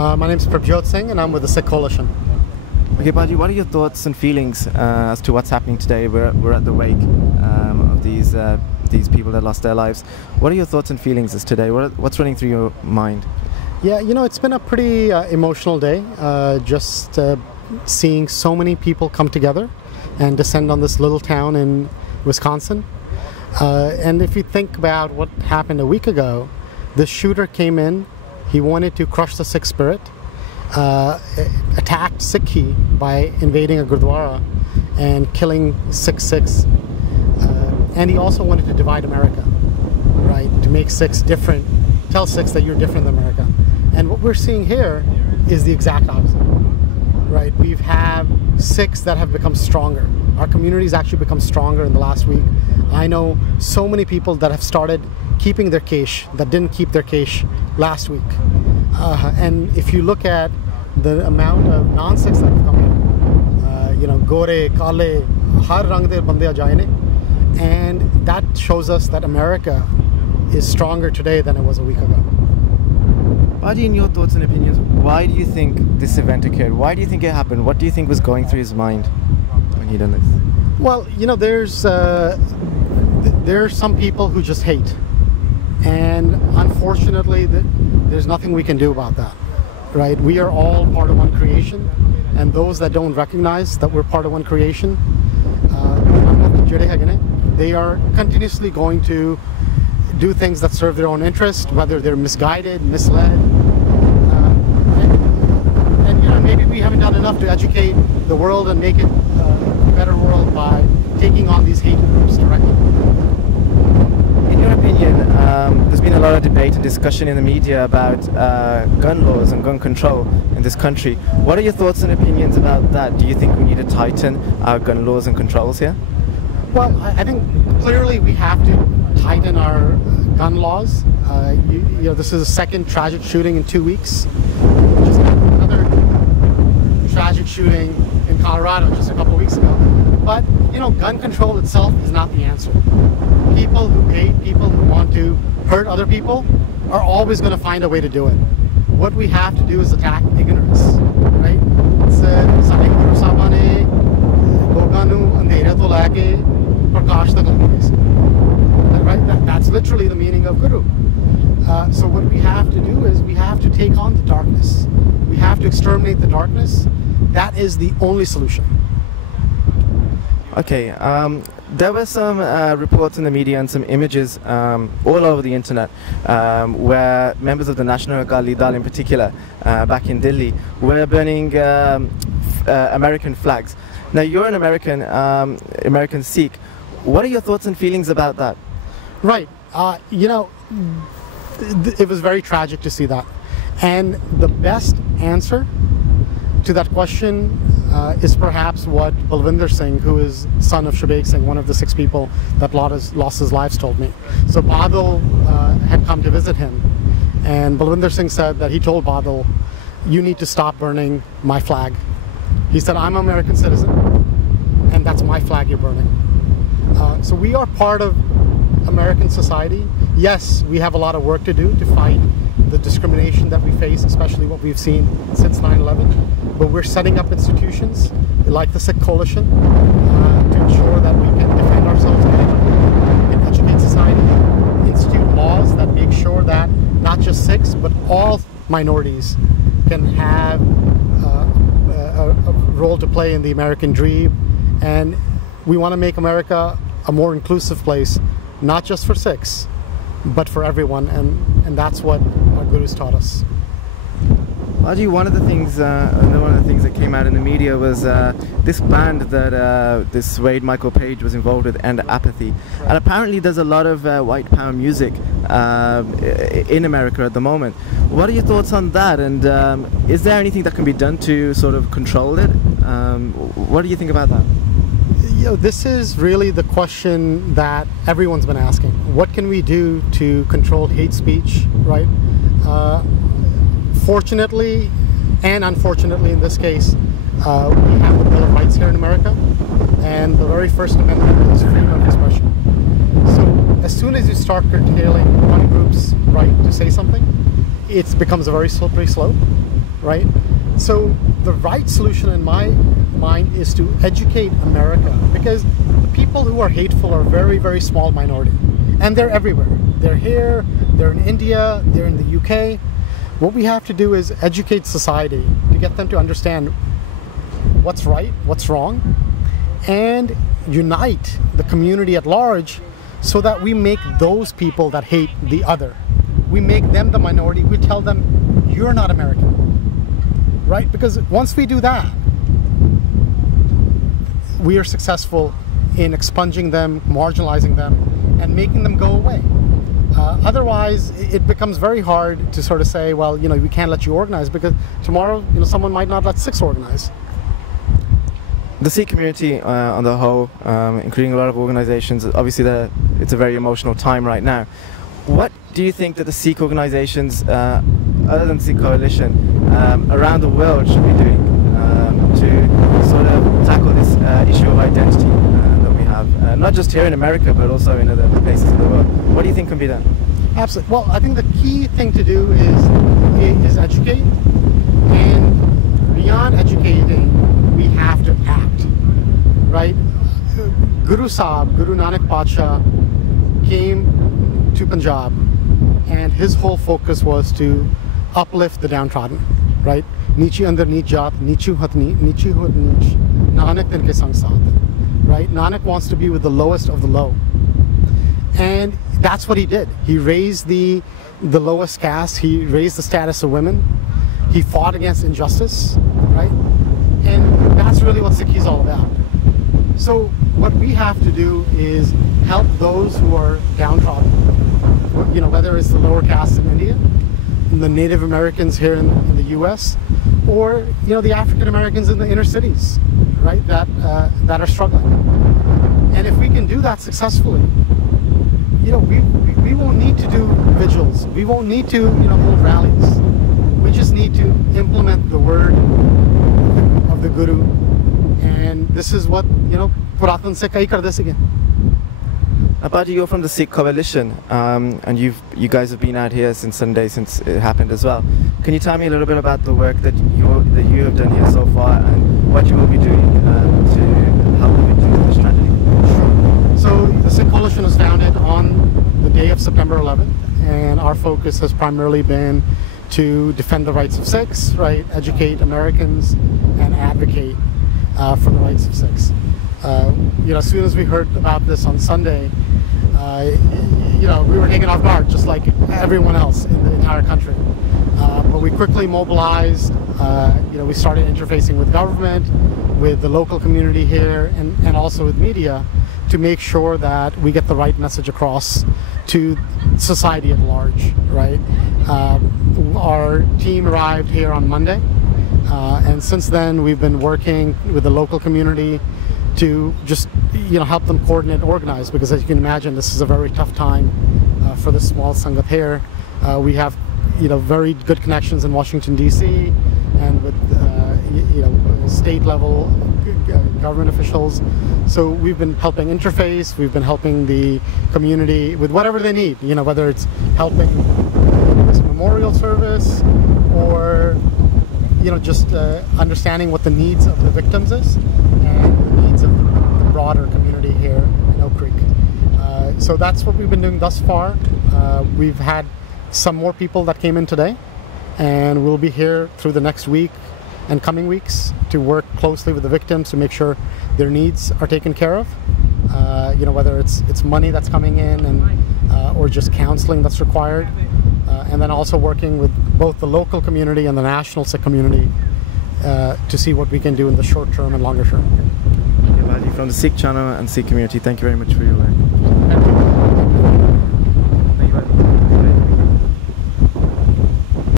My name is Prabhjot Singh and I'm with the Sikh Coalition. Okay, Baji, what are your thoughts and feelings as to what's happening today? We're at the wake of these people that lost their lives. What are your thoughts and feelings as today? What's running through your mind? Yeah, you know, it's been a pretty emotional day. Just seeing so many people come together and descend on this little town in Wisconsin. And if you think about what happened a week ago, the shooter came in, he wanted to crush the Sikh spirit, attacked Sikhi by invading a Gurdwara and killing Sikhs. And he also wanted to divide America, right? To make Sikhs different, tell Sikhs that you're different than America. And what we're seeing here is the exact opposite, right? We have Sikhs that have become stronger. Our community's actually become stronger in the last week. I know so many people that have started keeping their cash that didn't keep their cash last week. And if you look at the amount of non-Sikhs that have come in, you know, gore, kale, har rang de bande aa jaye ne, and that shows us that America is stronger today than it was a week ago. Baji, in your thoughts and opinions, why do you think this event occurred? Why do you think it happened? What do you think was going through his mind when he done this? Well, you know, there are some people who just hate, and unfortunately there's nothing we can do about that, right? We are all part of one creation, and those that don't recognize that we're part of one creation, they are continuously going to do things that serve their own interest, whether they're misguided, misled, and you know, maybe we haven't done enough to educate the world and make it a better world by taking on these hate groups directly. In your opinion, there's been a lot of debate and discussion in the media about gun laws and gun control in this country. What are your thoughts and opinions about that? Do you think we need to tighten our gun laws and controls here? Well, I think clearly we have to tighten our gun laws. You know, this is the second tragic shooting in 2 weeks. Just another tragic shooting in Colorado just a couple of weeks ago. But, you know, gun control itself is not the answer. People who hate, people who want to hurt other people are always going to find a way to do it. What we have to do is attack ignorance, right? Right? That's literally the meaning of Guru. So what we have to do is we have to take on the darkness. We have to exterminate the darkness. That is the only solution. Okay, there were some reports in the media and some images all over the internet where members of the National Akali Dal in particular, back in Delhi, were burning American flags. Now you're an American Sikh. What are your thoughts and feelings about that? Right, you know, it was very tragic to see that. And the best answer to that question is perhaps what Balwinder Singh, who is son of Shabeg Singh, one of the 6 people that lost his lives, told me. So Badal had come to visit him, and Balwinder Singh said that he told Badal, "You need to stop burning my flag." He said, "I'm an American citizen, and that's my flag you're burning." So we are part of American society. Yes, we have a lot of work to do to fight the discrimination that we face, especially what we've seen since 9/11. But we're setting up institutions like the Sikh Coalition to ensure that we can defend ourselves, we can educate society, institute laws that make sure that not just Sikhs, but all minorities can have a role to play in the American dream. And we want to make America a more inclusive place, not just for Sikhs, but for everyone, and that's what our gurus taught us. Baji, one of the things that came out in the media was this band that this Wade Michael Page was involved with, and Apathy. Right. And apparently there's a lot of white power music in America at the moment. What are your thoughts on that? And is there anything that can be done to sort of control it? What do you think about that? You know, this is really the question that everyone's been asking. What can we do to control hate speech, right? Fortunately, and unfortunately in this case, we have the Bill of Rights here in America, and the very first amendment is freedom of expression. So as soon as you start curtailing one group's right to say something, it becomes a very slippery slope. right? So the right solution in my mind is to educate America, because the people who are hateful are a very, very small minority, and they're everywhere. They're here, they're in India, they're in the UK. What we have to do is educate society to get them to understand what's right, what's wrong, and unite the community at large so that we make those people that hate the other, we make them the minority. We tell them, you're not American, right? Because once we do that, we are successful in expunging them, marginalizing them, and making them go away. Otherwise, it becomes very hard to sort of say, well, you know, we can't let you organize, because tomorrow, you know, someone might not let Sikhs organize. The Sikh community on the whole, including a lot of organizations, obviously it's a very emotional time right now. What do you think that the Sikh organizations, other than Sikh Coalition, around the world should be doing to sort of tackle this issue of identity that we have, not just here in America, but also in other places in the world? What do you think can be done? Absolutely. Well, I think the key thing to do is educate, and beyond educating, we have to act, right? Guru Nanak Padsha came to Punjab, and his whole focus was to uplift the downtrodden, right? Nichi andar neech jaat, nichu hat neech, Nanak tinke sang saath, right? Nanak wants to be with the lowest of the low. And that's what he did. He raised the lowest caste, he raised the status of women, he fought against injustice, right? And that's really what Sikhi is all about. So what we have to do is help those who are downtrodden, you know, whether it's the lower caste in India, the Native Americans here in the US, or, you know, the African Americans in the inner cities, right, that are struggling. And if we can do that successfully, you know, we won't need to do vigils. We won't need to, you know, hold rallies. We just need to implement the word of the Guru. And this is what, you know, Puratan Sikh kar de sige. Abaji, you're from the Sikh Coalition, and you guys have been out here since Sunday, since it happened as well. Can you tell me a little bit about the work that you have done here so far, and what you will be doing to help the victims of this tragedy? Sure. So the Sikh Coalition was founded on the day of September 11th, and our focus has primarily been to defend the rights of Sikhs, right, educate Americans, and advocate for the rights of Sikhs. You know, as soon as we heard about this on Sunday, you know, we were taken off guard, just like everyone else in the entire country. But we quickly mobilized. You know, we started interfacing with government, with the local community here, and also with media, to make sure that we get the right message across to society at large, right? Our team arrived here on Monday, and since then we've been working with the local community to just, you know, help them coordinate and organize, because as you can imagine, this is a very tough time for the small Sangat here. We have, you know, very good connections in Washington DC and with you know, state level government officials. So we've been helping interface, we've been helping the community with whatever they need, you know, whether it's helping this memorial service or, you know, just understanding what the needs of the victims is and the needs of the broader community here in Oak Creek. So that's what we've been doing thus far. We've had some more people that came in today, and we'll be here through the next week and coming weeks to work closely with the victims to make sure their needs are taken care of. You know, whether it's money that's coming in and or just counseling that's required, and then also working with both the local community and the national Sikh community to see what we can do in the short term and longer term. Okay, Balaji, from the Sikh channel and Sikh community, thank you very much for your work.